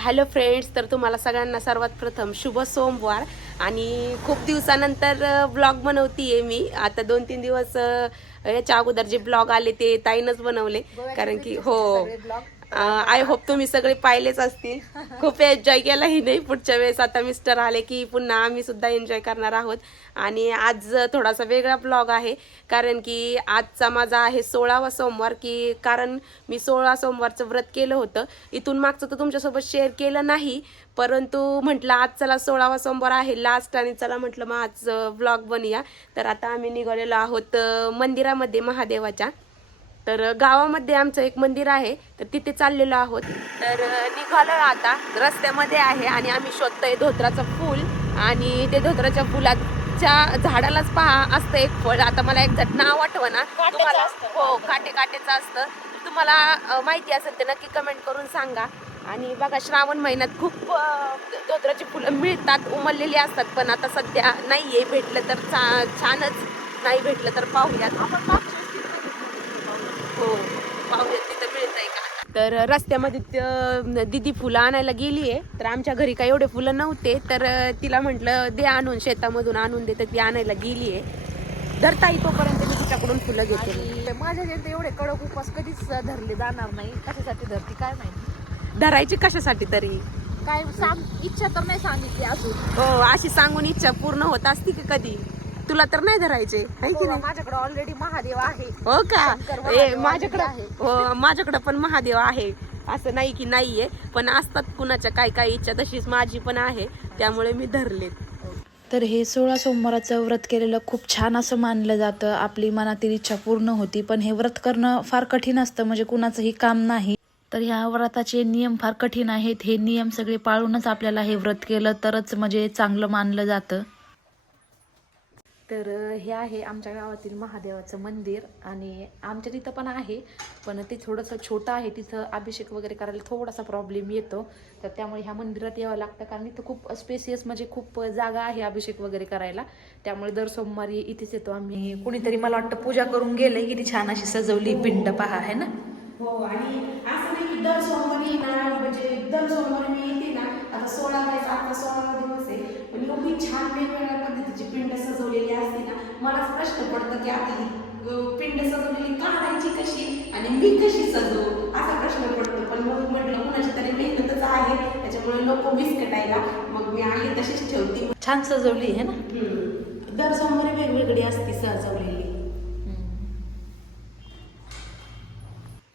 Hello friends तर तुम्हाला सगळ्यांना सर्वात प्रथम शुभ सोमवार आणि खूप दिवसानंतर ब्लॉग बनवतीये मी. आता दोन तीन दिवस याच्या अगोदर जे ब्लॉग आले ते ताईनच बनवले. कारण की हो. आय होप तुम्ही सगळे पाहिलेच असतील. खूप एन्जॉय केला ही नाही पुढच्या वेळेस. आता मिस्टर आले की पुन्हा आम्ही सुद्धा एन्जॉय करणार आहोत. आणि आज थोडासा वेगळा ब्लॉग आहे. कारण की आजचा माझा आहे सोळावा सोमवार की कारण मी सोळा सोमवारचं व्रत केलं होतं. इथून मागचं तर तुमच्यासोबत शेअर केलं नाही. परंतु म्हटलं आज चला सोळावा सोमवार आहे. लास्ट आणि चला म्हटलं मग आज ब्लॉग बनूया. तर आता आम्ही निघालेलो आहोत मंदिरामध्ये महादेवाच्या. तर गावामध्ये आमचं एक मंदिर आहे तर तिथे चाललेलो आहोत. तर निघालो आता. रस्त्यामध्ये आहे आणि आम्ही शोधतोय धोत्राचं फूल. आणि ते धोत्राच्या फुलाच्या झाडालाच पहा असतं एक फळ. आता मला एक्झॅक्ट नाव आठवं ना तुम्हाला हो काटे काटेचं असतं. तुम्हाला माहिती असेल तर नक्की कमेंट करून सांगा. आणि बघा श्रावण महिन्यात खूप धोत्राची फुलं मिळतात उमललेली असतात. पण आता सध्या नाहीये. भेटलं तर चा- छानच. नाही भेटलं तर पाहूयात. आपण हो. पाहूयात तिथं मिळतंय का? तर रस्त्यामध्ये त- दिदी फुलं आणायला गेली आहे तर आमच्या घरी काही एवढे फुलं नव्हते. तर तिला म्हटलं दे आणून शेतामधून आणून दे. तर ती आणायला गेली आहे धरता तोपर्यंत मी तिच्याकडून फुलं घेते. माझ्या जे एवढे कडक उपास कधीच धरले जाणार नाही. कशासाठी धरते काय माहिती? धरायची कशासाठी तरी? काय सांग इच्छा तर नाही सांगितली अजून. हो अशी सांगून इच्छा पूर्ण होत असती की कधी? तुला तर नाही धरायचे आहे की हो, नाही? माझ्याकडे ऑलरेडी महादेव आहे. हो का? ए माझ्याकडं आहे. हो माझ्याकडं पण महादेव आहे. असं नाही की नाहीये पण असतात कुणाच्या काय काय इच्छा तशीच माझी पण आहे. त्यामुळे मी धरले तर हे सोळा सोमवाराचं व्रत केलेलं खूप छान असं मानलं जातं. आपली मनातील इच्छा पूर्ण होती पण हे व्रत करणं फार कठीण असतं म्हणजे कुणाचंही काम नाही. तर ह्या व्रताचे नियम फार कठीण आहेत. हे नियम सगळे पाळूनच आपल्याला हे व्रत केलं तरच म्हणजे चांगलं मानलं जातं. तर हे आहे आमच्या गावातील महादेवाचं मंदिर आणि आमच्या तिथं पण आहे पण ते थोडंसं छोटं आहे. तिथं अभिषेक वगैरे करायला थोडासा प्रॉब्लेम येतो. तर त्यामुळे ह्या मंदिरात यावं लागतं कारण इथं खूप स्पेसियस म्हणजे खूप जागा आहे अभिषेक वगैरे करायला. त्यामुळे दर सोमवारी इथेच येतो आम्ही. कुणीतरी मला वाटतं पूजा करून गेलंय. किती छान अशी सजवली पिंड पहा आहे ना? हो आणि असं नाही की दर सोमवारी म्हणजे दर सोमवारी मी येते ना. आता सोळा आता सोळा दिवस आहे. पण एवढी छान वेगवेगळ्या पद्धतीची पिंड सजवलेली असते ना मलाच प्रश्न पडतो की आता ही पिंड सजवलेली काढायची कशी आणि मी कशी सजवू? असा प्रश्न पडतो. पण मग म्हटलं कुणाची तरी मेहनतच आहे. त्याच्यामुळे नको विस्कटायला मग मी आहे तशीच ठेवते. छान सजवली आहे ना? हम्म. दर सोमवारी वेगवेगळी असते सजवलेली.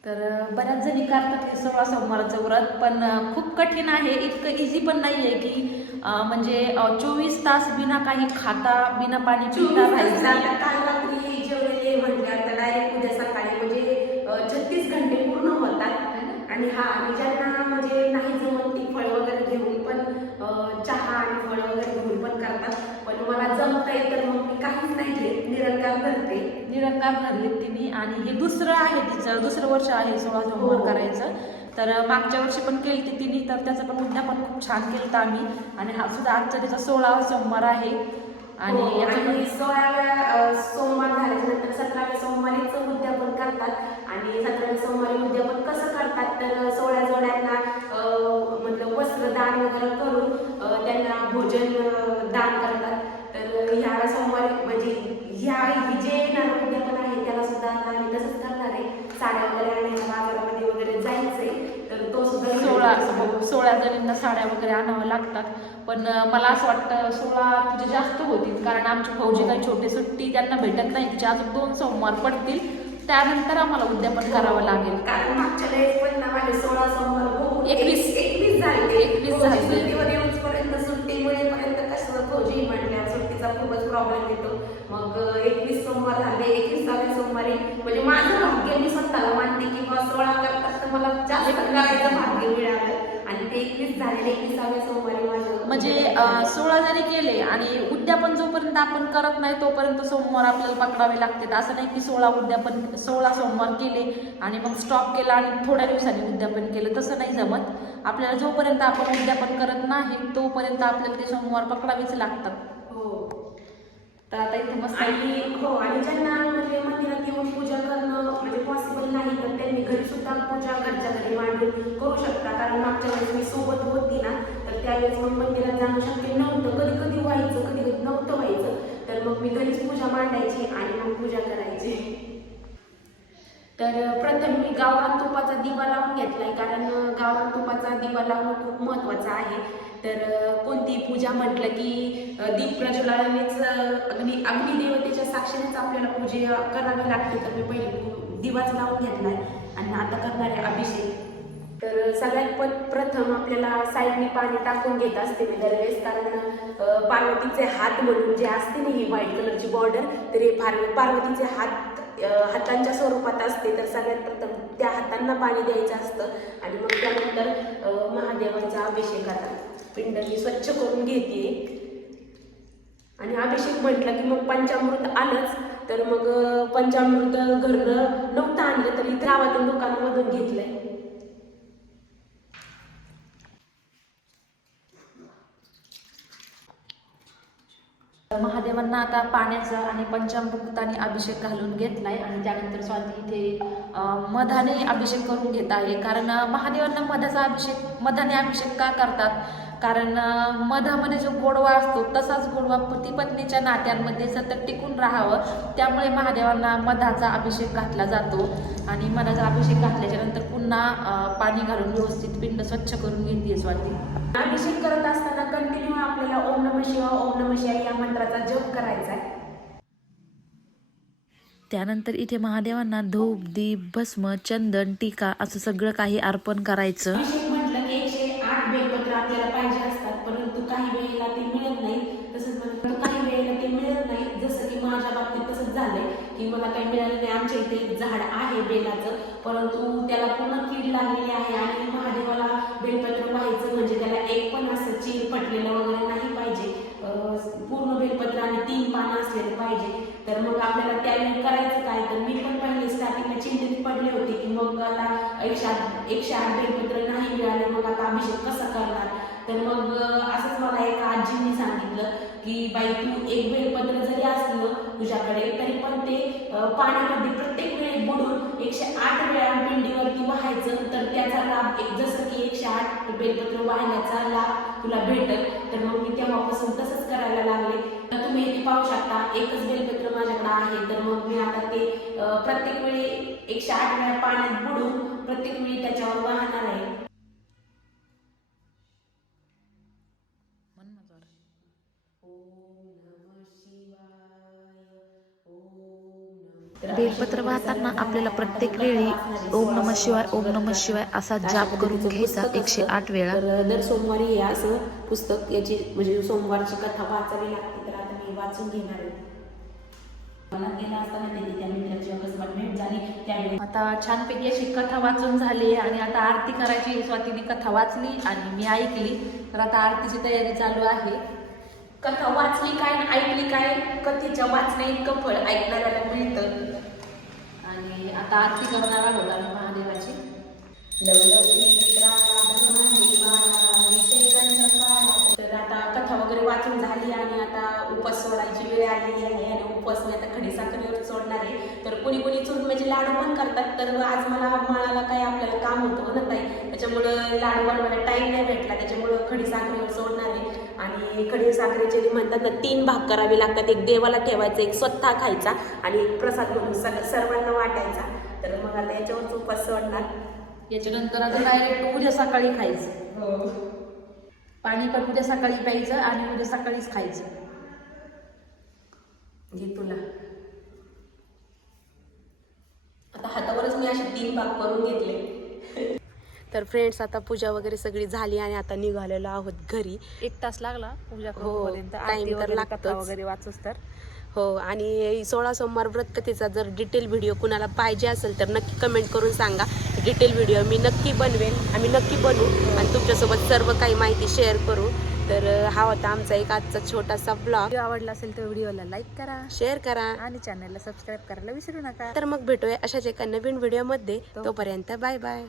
तर बऱ्याच जणी करतात हे सोळा सोमवाराचं व्रत पण खूप कठीण आहे. इतकं इझी पण नाही आहे की म्हणजे चोवीस तास बिना काही खाता बिना पाणी पिता जेवलेले म्हटले आता डायरेक्ट उद्या सकाळी म्हणजे छत्तीस घंटे पूर्ण होतात. आणि हा आणि ज्यांना म्हणजे नाही जमत ती फळ वगैरे घेऊन पण अ, चहा आणि फळ वगैरे घेऊन पण करतात पण मला जमतंय तर मग मी काहीच नाही घेत निरंकार करते निरंकार धरले तिने आणि हे दुसरं आहे तिचं दुसरं वर्ष आहे सोळा सोमवार हो. करायचं. तर मागच्या वर्षी पण केली ती तिने तर त्याचं पण उद्यापन खूप छान केलं आम्ही. आणि हा सुद्धा आजचा तिचा सोळा सोमवार आहे. आणि आणि सोळाव्या सोमवार झाल्याच्यानंतर सतराव्या सोमवारीच उद्यापन करतात. आणि सतराव्या सोमवारी उद्यापन कसं करतात? तर सोळा जोड्यांना मतलब वस्त्रदान वगैरे करून त्यांना भोजन दान करतात. तर ह्या सोमवारी म्हणजे ह्या ही जे येणारं उद्यापन आता आम्ही तसंच करणार आहे. साड्या वगैरे आणायला बाजारामध्ये वगैरे जायचंय तर तो सुद्धा सोळा हो, सोळा जणींना साड्या वगैरे आणाव्या लागतात. पण मला असं वाटतं सोळा तुझे जास्त होतील कारण आमचे भाऊजी काही छोटे सुट्टी त्यांना भेटत नाही तिचे अजून दोन सोमवार पडतील त्यानंतर आम्हाला उद्यापन करावं लागेल. कारण मागच्या वेळेस पण ना माझे सोळा सोमवार हो एकवीस. एकवीस झाले एकवीस फौजी झाले. सुट्टीवर येऊचपर्यंत सुट्टी मिळेपर्यंत कसं फौजी म्हटल्या सुट्टीचा खूपच प्रॉब्लेम येतो मग अं, एकवीस सोमवार झाले एकवीसाव्या सोमवारी म्हणजे माझं भाग्य मी स्वतःला मानते की बा सोळा करतात तर मला जास्त करायचं भाग्य मिळालं. आणि ते एकवीस झाले एकविसाव्या सोमवारी माझं. म्हणजे सोळा जरी केले आणि उद्यापन जोपर्यंत आपण करत नाही तोपर्यंत सोमवार आपल्याला पकडावे लागतात. असं नाही की सोळा उद्यापन सोळा सोमवार केले आणि मग स्टॉप केला आणि थोड्या दिवसांनी उद्यापन केलं. तसं नाही जमत. आपल्याला जोपर्यंत आपण उद्यापन करत नाही तोपर्यंत आपल्याला ते सोमवार पकडावेच लागतात. हो. तर आता इथे मस्त आणि हो आणि ज्यांना म्हणजे मंदिरात येऊन पूजा करणं म्हणजे पॉसिबल नाही तर त्यांनी घरी सुद्धा पूजा घरच्या घरी मांडून करू शकता. कारण मागच्या वेळेस मी सोबत त्यावेळेस मग मंदिरात जाणं शक्य नव्हतं. कधी कधी व्हायचं कधी कधी नव्हतं व्हायचं. तर मग मी घरीच पूजा मांडायची आणि मग पूजा करायची. तर प्रथम मी गावरान तुपाचा दिवा लावून घेतलाय कारण गावरान तुपाचा दिवा लावणं खूप महत्त्वाचं आहे. तर कोणती पूजा म्हटलं की दीप प्रज्वलनेच अग्नि अग्निदेवतेच्या साक्षीनेच आपल्याला पूजा करावी लागते. तर मी पहिले पू- दिवाच लावून घेतलाय आणि आता करणार आहे अभिषेक. तर सगळ्यात प- प्रथम आपल्याला साईडने पाणी टाकून घेत असते मी दरवेळेस. कारण पार्वतीचे हात म्हणून जे असते ना ही व्हाईट कलरची बॉर्डर तर हे पार पार्वतीचे हात हातांच्या स्वरूपात असते. तर सगळ्यात प्रथम त्या हातांना पाणी द्यायचं असतं आणि मग त्यानंतर महादेवांचा अभिषेक आता. पिंड मी स्वच्छ करून घेते. आणि अभिषेक म्हटलं की मग पंचामृत आलंच. तर मग पंचामृत घरनं नव्हतं आणलं तर इथे गावातून दुकानामधून घेतलंय. महादेवांना आता पाण्याचा आणि पंचामृताने अभिषेक घालून घेतलाय आणि त्यानंतर स्वाती इथे मधाने अभिषेक करून घेत आहे. कारण महादेवांना मधाचा अभिषेक मधाने अभिषेक का करतात? कारण मधामध्ये जो गोडवा असतो तसाच गोडवा पती पत्नीच्या नात्यांमध्ये सतत टिकून राहावं. त्यामुळे महादेवांना मधाचा अभिषेक घातला जातो. आणि मधाचा अभिषेक घातल्याच्या नंतर पुन्हा अं, पाणी घालून व्यवस्थित पिंड स्वच्छ करून घेते स्वाती. अभिषेक करत असताना कंटिन्यू आपल्याला ओम नम शिवाय ओम नम शिवाय या मंत्राचा जप करायचा आहे त्यानंतर इथे महादेवांना धूप दीप भस्म चंदन टीका असं सगळं काही अर्पण करायचं. आहे परंतु त्याला पूर्ण कीड लागलेली आहे आणि महादेवाला बेलपत्र व्हायचं म्हणजे त्याला एक पण असं चीर पटलेलं वगैरे नाही पाहिजे. पूर्ण बेलपत्र आणि तीन पानं असलेलं पाहिजे. तर मग आपल्याला त्यावेळी करायचं काय? तर मी पण पहिले स्टार्टिंगला चिंतेत पडले होते की मग आता एकशे आठ एकशे आठ बेलपत्र नाही मिळाले मग आता अभिषेक कसा करणार? तर मग असंच मला एका आजी सांगितलं की बाई तू एक बेलपत्र जरी असलं तुझ्याकडे तरी पण ते पाण्यामध्ये प्रत्येक वेळेत बुडून एकशे आठ वेळा पिंडीवरती वाहायचं. तर त्याचा लाभ एक जसं की एकशे आठ बेलपत्र वाहण्याचा लाभ तुला भेटल तर मग मी तेव्हापासून तसंच करायला लागले. तर तुम्ही इथे पाहू शकता एकच बेलपत्र माझ्याकडे आहे. तर मग मी आता ते प्रत्येक वेळी एकशे आठ वेळा पाण्यात बुडून प्रत्येक वेळी त्याच्यावर वाहणार आहे. बेलपत्र वाहताना आपल्याला प्रत्येक वेळी ओम नम शिवाय ओम नम शिवाय असा जाप करून घ्यायचा एकशे आठ वेळा. दर सोमवारी हे असं पुस्तक याची म्हणजे सोमवारची कथा वाचावी लागते तर आता मी वाचून घेणार आहे. मला गेला असताना त्यांनी त्या मित्राची अकस्मात भेट झाली. त्यावेळी आता छानपैकी अशी कथा वाचून झाली आणि आता आरती करायची. स्वातीने कथा वाचली आणि मी ऐकली. तर आता आरतीची तयारी चालू आहे. कथा वाचली काय ऐकली काय? कथेच्या वाचण्या इतकं फळ ऐकणाऱ्याला मिळतं. आता आरती करणार आहोत आम्ही महादेवाची. तर आता कथा वगैरे वाचून झाली आणि आता उपास सोडायची वेळ आलेली आहे आणि उपास मी आता खडी साखरीवर सोडणार आहे. तर कोणी कोणी चुरम्याचे म्हणजे लाडू पण करतात तर आज मला माळाला काय आपल्याला काम होतं म्हणत नाही. त्याच्यामुळं लाडू बनवायला टाईम नाही भेटला त्याच्यामुळं खडी साखरीवर सोडणार आहे. आणि खडी साखरेचे जे म्हणतात ना तीन भाग करावे लागतात. एक देवाला ठेवायचा एक स्वतः खायचा आणि एक प्रसाद म्हणून सग सर्वांना वाटायचा. तर मग आता याच्यावरच उपास सोडणार. याच्यानंतर आता डायरेक्ट उद्या सकाळी खायचं. पाणी पण उद्या सकाळी प्यायचं आणि उद्या सकाळीच खायचं. घे तुला. आता हातावरच मी असे तीन भाग करून घेतले. तर फ्रेंड्स आता पूजा वगैरे सगळी झाली आणि आता निघालेलो आहोत घरी. एक तास लागला पूजा हो, आरती तर. कथा वगैरे वाचूस तर. हो आणि सोळा सोमवार व्रतकथेचा जर डिटेल व्हिडिओ कुणाला पाहिजे असेल तर नक्की कमेंट करून सांगा. डिटेल व्हिडिओ मी नक्की बनवेल आम्ही नक्की बनवू. आणि तुमच्यासोबत सर्व काही माहिती शेअर करू. तर हा होता आमचा एक आजचा छोटासा ब्लॉग आवडला असेल तर व्हिडिओला लाईक करा. शेअर करा. आणि चॅनलला सबस्क्राईब करायला विसरू नका. तर मग भेटूया अशाच एका नवीन व्हिडिओमध्ये तोपर्यंत बाय बाय